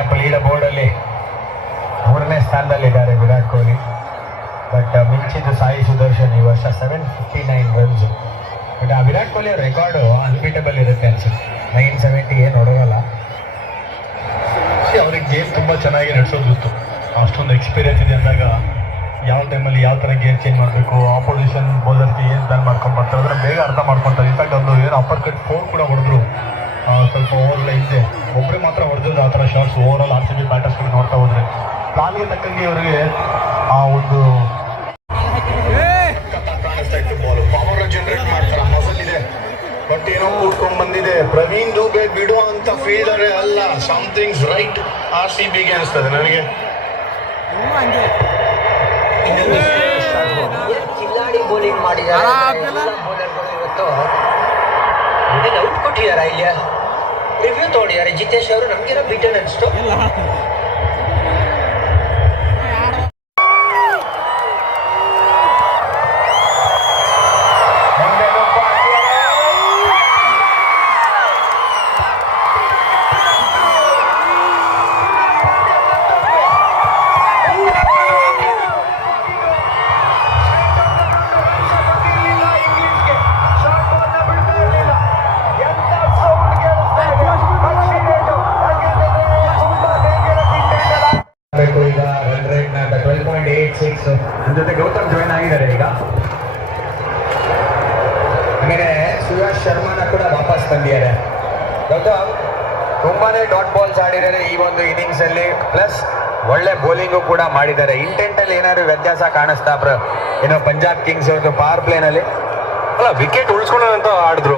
Example ಈಗ ಬೋರ್ಡಲ್ಲಿ ಮೂರನೇ ಸ್ಥಾನದಲ್ಲಿದ್ದಾರೆ ವಿರಾಟ್ ಕೊಹ್ಲಿ. ಬಟ್ ಮಿಂಚಿದ್ದು ಸಾಯಿ ಸುದರ್ಶನ್ ಈ ವರ್ಷ seven fifty nine runs but ಆ ವಿರಾಟ್ ಕೊಹ್ಲಿ ರೆಕಾರ್ಡ್ ಅನ್ಬೀಟಬಲ್ ಇರುತ್ತೆ ಅನ್ಸುತ್ತೆ. ನೈನ್ ಸೆವೆಂಟಿ ಏನು ಹೊಡೋಲ್ಲ ಅವ್ರಿಗೆ ಗೇಮ್ ತುಂಬ ಚೆನ್ನಾಗಿ ನಡೆಸೋದು ಅಷ್ಟೊಂದು ಎಕ್ಸ್ಪೀರಿಯನ್ಸ್ ಇದೆ ಅಂದಾಗ ಯಾವ ಟೈಮಲ್ಲಿ ಯಾವ ಥರ ಗೇಮ್ ಚೇಂಜ್ ಮಾಡಬೇಕು ಆಪೋಸಿಷನ್ ಬೌಲರ್ಸ್ಗೆ ಏನು ಪ್ಲಾನ್ ಮಾಡ್ಕೊಂಡು ಬರ್ತಾರೆ, ಅದನ್ನು ಬೇಗ ಅರ್ಥ ಮಾಡ್ಕೊತಾರೆ. ಇನ್ಫ್ಯಾಕ್ಟ್ ಒಂದು ಏನು ಅಪ್ಪರ್ ಕಟ್ ಫೋರ್ ಕೂಡ ಹೊಡೆದ್ರು. ಸ್ವಲ್ಪ ಓವರ್ ಹಿಂದೆ ಒಬ್ಬರೇ ಮಾತ್ರ ಹೊಡೆದಿದ್ದು ಆ ಥರ shots overall R C B batters ಕೂಡ ನೋಡ್ತಾ ಹೋದ್ರೆ. ಪ್ಲಾನ್ಗೆ ತಕ್ಕಂಗೆ ಅವರಿಗೆ ಆ ಒಂದು ಕಾಣಿಸ್ತಾ ಇತ್ತು ಬಾಲ್ ಪವರ್ ಜನರೇಟ್ ಮಾಡ್ತಾರೆ. ಮಸಲ್ ಇದೆ. ಬಟ್ ಏನೋ ಕೂತ್ಕೊಂಡ್ ಬಂದಿದೆ. ಪ್ರವೀಣ್ ದೂಬೆ ಬಿಡೋ ಅಂತ ಫೀಲ್ಡರ್ ಅಲ್ಲ. ಸಮಥಿಂಗ್ಸ್ ರೈಟ್ ಆರ್ ಸಿ ಬಿಗೆ ಅನಿಸ್ತದೆ ನನಗೆ. ಕಿಲ್ಲಾಡಿ ಬೌಲಿಂಗ್ ಮಾಡಿದ್ದಾರೆ. ಬೌಲರ್ಗಳು ಇವತ್ತು. ಔಟ್ ಕೊಟ್ಟಿದ್ದಾರೆ ಇಲ್ಲಿ ರಿವ್ಯೂ ತಗೊಂಡಿದ್ದಾರೆ ಜಿತೇಶ್ ಅವರು ನಮ್ಗೆಲ್ಲ ಬಿಟನ್ ಅನ್ಸ್ತು ಸಿಕ್ಸ್ ನನ್ನ ಜೊತೆ ಗೌತಮ್ ಜಾಯ್ನ್ ಆಗಿದ್ದಾರೆ ಈಗ. ಆಮೇಲೆ ಸುಯಾಶ್ ಶರ್ಮಾನ ಕೂಡ ವಾಪಸ್ ತಂದಿದ್ದಾರೆ ಗೌತಮ್, ತುಂಬಾನೇ ಡಾಟ್ ಬಾಲ್ಸ್ ಆಡಿದ್ದಾರೆ ಈ ಒಂದು ಇನ್ನಿಂಗ್ಸ್ ಅಲ್ಲಿ. ಪ್ಲಸ್ ಒಳ್ಳೆ ಬೌಲಿಂಗು ಕೂಡ ಮಾಡಿದ್ದಾರೆ. ಇಂಟೆಂಟ್ ಅಲ್ಲಿ ಏನಾದ್ರು ವ್ಯತ್ಯಾಸ ಕಾಣಿಸ್ತಾ ಏನೋ ಪಂಜಾಬ್ ಕಿಂಗ್ಸ್ ಅವ್ರದ್ದು ಪವರ್ ಪ್ಲೇನಲ್ಲಿ ಅಲ್ಲ ವಿಕೆಟ್ ಉಳಿಸ್ಕೊಳ್ಳೋಣ ಅಂತ ಆಡಿದ್ರು.